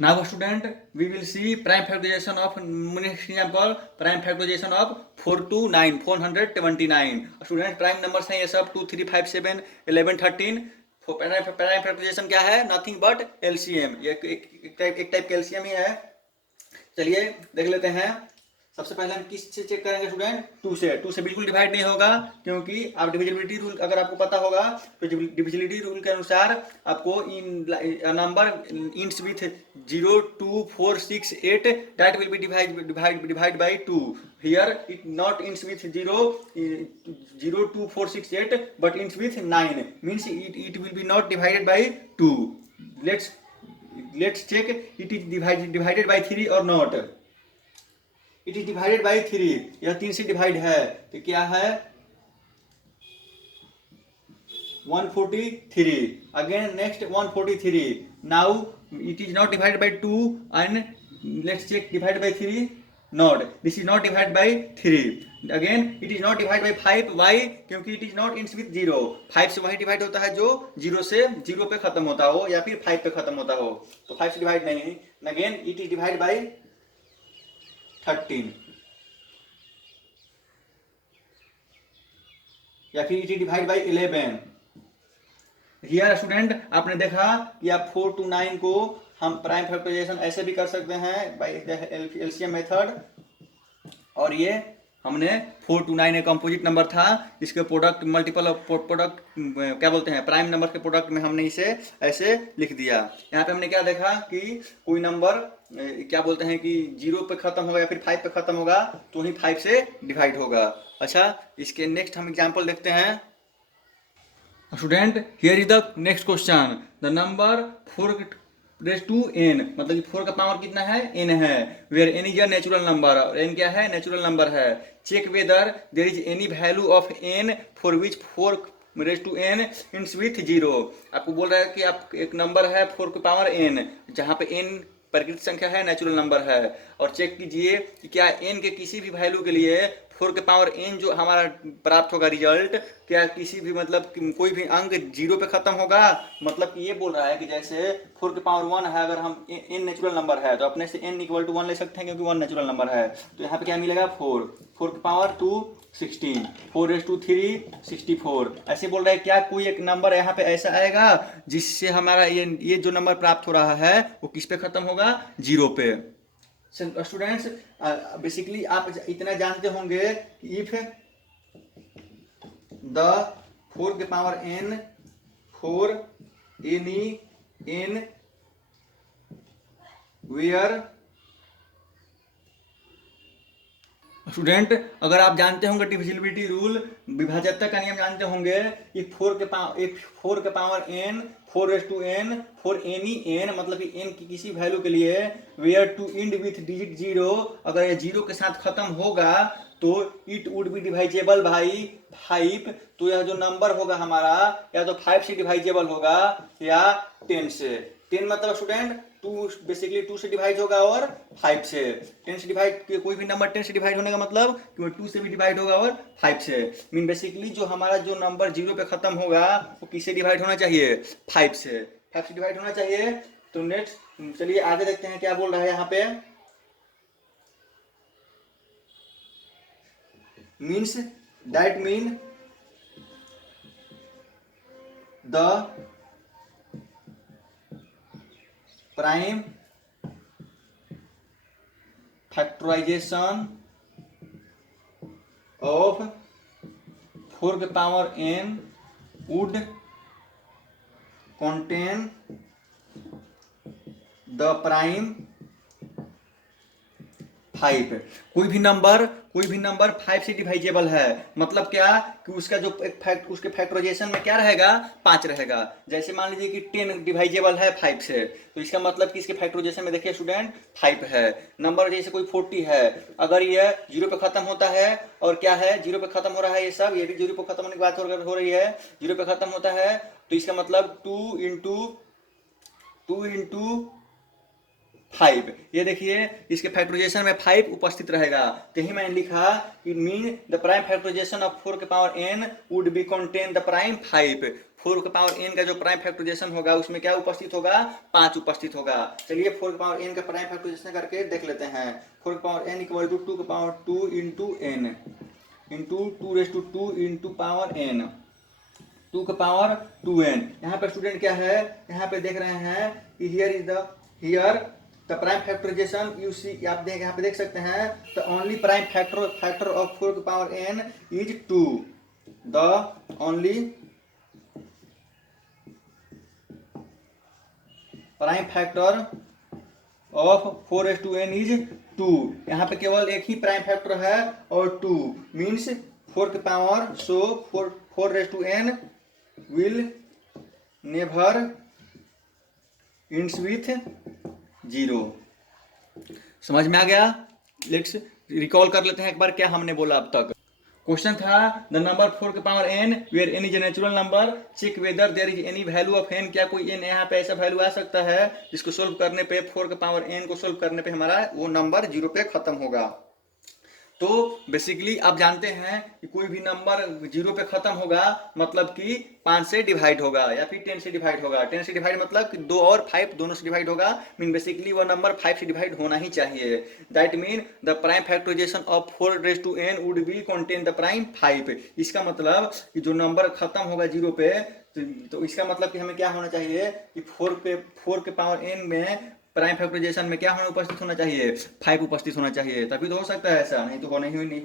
Now student, we will see prime factorization of next example, prime factorization of 4 to 9, 429. Student prime numbers हैं ये सब 2, 3, 5, 7, 11, 13. Prime factorisation क्या है? Nothing but LCM. ये एक type का एलसीएम ही है। चलिए देख लेते हैं। सबसे पहले हम किस से चेक करेंगे स्टूडेंट? 2 से बिल्कुल डिवाइड नहीं होगा, क्योंकि आप डिविजिबिलिटी रूल अगर आपको पता होगा तो डिविजिबिलिटी रूल के अनुसार आपको इन number ends with 0, 2, 4, 6, 8 that will be divide by 2। Here it not ends with 0, 2, 4, 6, 8 but ends with 9 means it will be not divided by 2। Let's check it is divided by 3 और not. It is divided by 3, यह 3 से divide है तो क्या है? 143। Again next 143। Now it is not divided by 2 and let's check divide by 3 not. This is not divide by 3। Again it is not divide by 5। Why? क्योंकि it is not ends with 0। 5 से वही divide होता है जो 0 से 0 पे खत्म होता हो या फिर 5 पे खत्म होता हो, तो 5 से डिवाइड नहीं। Again it is divide by 13 या फिर it divide by 11। Here student आपने देखा कि आप 4 to 9 को हम प्राइम फैक्टराइजेशन ऐसे भी कर सकते हैं बाई एलसीएम मेथड। और ये हमने 4 to 9 एक कंपोजिट नंबर था, इसके प्रोडक्ट मल्टीपल प्रोडक्ट क्या बोलते हैं, प्राइम नंबर के प्रोडक्ट में हमने इसे ऐसे लिख दिया। यहाँ पे हमने क्या देखा कि कोई नंबर क्या बोलते हैं कि 0 पे खत्म होगा या फिर 5 पे खत्म होगा तो ही 5 से डिवाइड होगा। अच्छा, इसके नेक्स्ट हम एग्जाम्पल देखते हैं। Student here is the next question. The number 4 raise to n, मतलब कि 4 का पावर कितना है? n है। Where n is a natural number, और n क्या है? नेचुरल नंबर है। Check whether there is any value of n for which 4 raise to n ends with 0। आपको बोल रहा है कि आप एक नंबर है 4 की पावर n, जहाँ पे n प्रकृत संख्या है, नेचुरल नंबर है। और चेक कीजिए कि क्या n के किसी भी वैल्यू के लिए 4 के पावर n जो हमारा प्राप्त होगा रिजल्ट, क्या किसी भी मतलब कोई भी अंक 0 पे खत्म होगा? मतलब कि ये बोल रहा है कि जैसे 4 के पावर 1 है, अगर हम n नेचुरल नंबर है तो अपने से n इक्वल टू 1 ले सकते हैं, क्योंकि 1 नेचुरल नंबर है। तो यहाँ पे क्या मिलेगा? 4 के पावर 2 16, 4 रेज टू 3 64। ऐसे बोल रहा है क्या कोई एक नंबर यहाँ पे ऐसा आएगा जिससे हमारा ये जो नंबर प्राप्त हो रहा है वो किस पे खत्म होगा? 0 पे। स्टूडेंट्स बेसिकली आप इतना जानते होंगे कि इफ द 4 के power n for any n where, student अगर आप जानते होंगे डिविजिबिलिटी रूल, विभाजकता का नियम जानते होंगे, कि 4 के power n 4 raise to n for any n, मतलब कि n की किसी वैल्यू के लिए were to end with digit 0, अगर ये 0 के साथ खत्म होगा तो it would be divisible by 5। तो यह जो नंबर होगा हमारा या तो 5 से डिवाइजेबल होगा या 10 से। 10 मतलब स्टूडेंट 2 बेसिकली 2 से डिवाइड होगा और 5 से। 10 से डिवाइड, कोई भी नंबर 10 से डिवाइड होने का मतलब कि वो 2 से भी डिवाइड होगा और 5 से। मीन बेसिकली जो हमारा जो नंबर 0 पे खत्म होगा वो किससे डिवाइड होना चाहिए? 5 से। 5 से डिवाइड होना चाहिए। तो नेक्स्ट चलिए आगे देखते हैं क्या बोल रहा है यहाँ पे। Means that mean the prime factorization of 4 के power n would contain the prime 5। कोई भी नंबर 5 से डिवाइजेबल है, मतलब क्या कि उसका जो उसके फैक्टराइजेशन में क्या रहेगा? 5 रहेगा। जैसे मान लीजिए कि 10 डिवाइजेबल है 5 से, तो इसका मतलब कि इसके फैक्टराइजेशन में देखिए स्टूडेंट 5 है। नंबर जैसे कोई 40 है, अगर ये 0 पे खत्म होता है और क्या है 0 पे खत्म हो रहा है, ये सब ये भी 0 पे खत्म होने की बात हो रही है, 0 पे खत्म होता है, तो इसका मतलब 2 इंटू 5। ये देखिए इसके फैक्टराइजेशन में 5 उपस्थित रहेगा। यही मैंने लिखा कि mean the prime factorization of 4 के power n would be contain the prime 5। 4 के पावर n का जो प्राइम फैक्टराइजेशन होगा उसमें क्या उपस्थित होगा, 5 उपस्थित होगा। चलिए 4 के पावर n का प्राइम फैक्टराइजेशन करके देख लेते हैं। 4 के पावर n इक्वल टू 2 के power 2 into n into 2 into power n, 2 के पावर 2n। यहाँ पे स्टूडेंट क्या है, यहाँ पे देख रहे हैं कि here the prime factorization you see, आप यहाँ पे देख सकते हैं the only prime factor of 4 के power n is 2, the only prime factor of 4n is 2। यहाँ पे केवल एक ही प्राइम फैक्टर है और 2 मीन्स 4 के power, so 4n will never ends with 0। समझ में आ गया? लेट्स रिकॉल कर लेते हैं एक बार क्या हमने बोला अब तक। क्वेश्चन था द नंबर 4 के power n where n is a natural number, check whether there is any value of n, क्या कोई n यहाँ पे ऐसा वैल्यू आ सकता है जिसको सोल्व करने पे 4 के पावर n को सोल्व करने पे हमारा वो नंबर 0 पे खत्म होगा। तो बेसिकली आप जानते हैं कि कोई भी नंबर 0 पे खत्म होगा मतलब कि 5 से डिवाइड होगा या फिर 10 से डिवाइड होगा। 10 से डिवाइड मतलब कि 2 और 5 दोनों से डिवाइड होगा, मीन बेसिकली वो नंबर 5 से डिवाइड होना ही चाहिए। That mean the prime factorization of 4n would be contain the prime 5। इसका मतलब कि जो नंबर खत्म होगा 0 पे तो इसका मतलब कि हमें क्या होना चाहिए कि 4 के पावर n में प्राइम फैक्टराइजेशन में क्या उपस्थित होना चाहिए, 5 उपस्थित होना चाहिए, तभी तो हो सकता है ऐसा, नहीं तो हो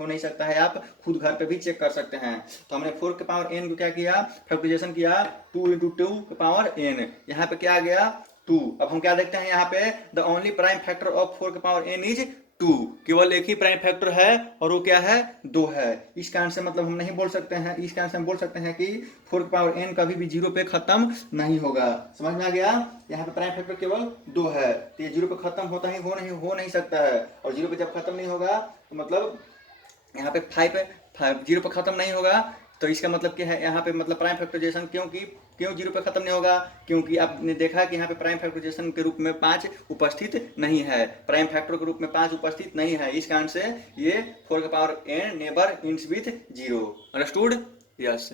नहीं सकता है। आप खुद घर पे भी चेक कर सकते हैं। तो हमने 4 के पावर n को क्या किया, फैक्टराइजेशन किया 2 इंटू 2 के पावर n, यहाँ पे क्या आ गया 2। अब हम क्या देखते हैं यहाँ पे the only prime factor of 4 के पावर n इज 2, केवल एक ही प्राइम फैक्टर है और वो क्या है 2 है। इसका आंसर मतलब हम नहीं बोल सकते हैं, इसका आंसर हम बोल सकते हैं कि 4 के पावर n कभी भी 0 पे खत्म नहीं होगा। समझ में आ गया? यहाँ पे प्राइम फैक्टर केवल 2 है तो ये 0 पे खत्म होता ही हो नहीं सकता है, और 0 पे जब खत्म नहीं होगा तो मतलब यहाँ पे 0 पे खत्म नहीं होगा, तो इसका मतलब क्या है यहाँ पे मतलब प्राइम फैक्टराइजेशन क्यों 0 पे खत्म नहीं होगा, क्योंकि आपने देखा कि यहाँ पे प्राइम फैक्टराइजेशन के रूप में 5 उपस्थित नहीं है, प्राइम फैक्टर के रूप में 5 उपस्थित नहीं है। इस कारण से ये 4 के power n never ends with 0। Understood? Yes.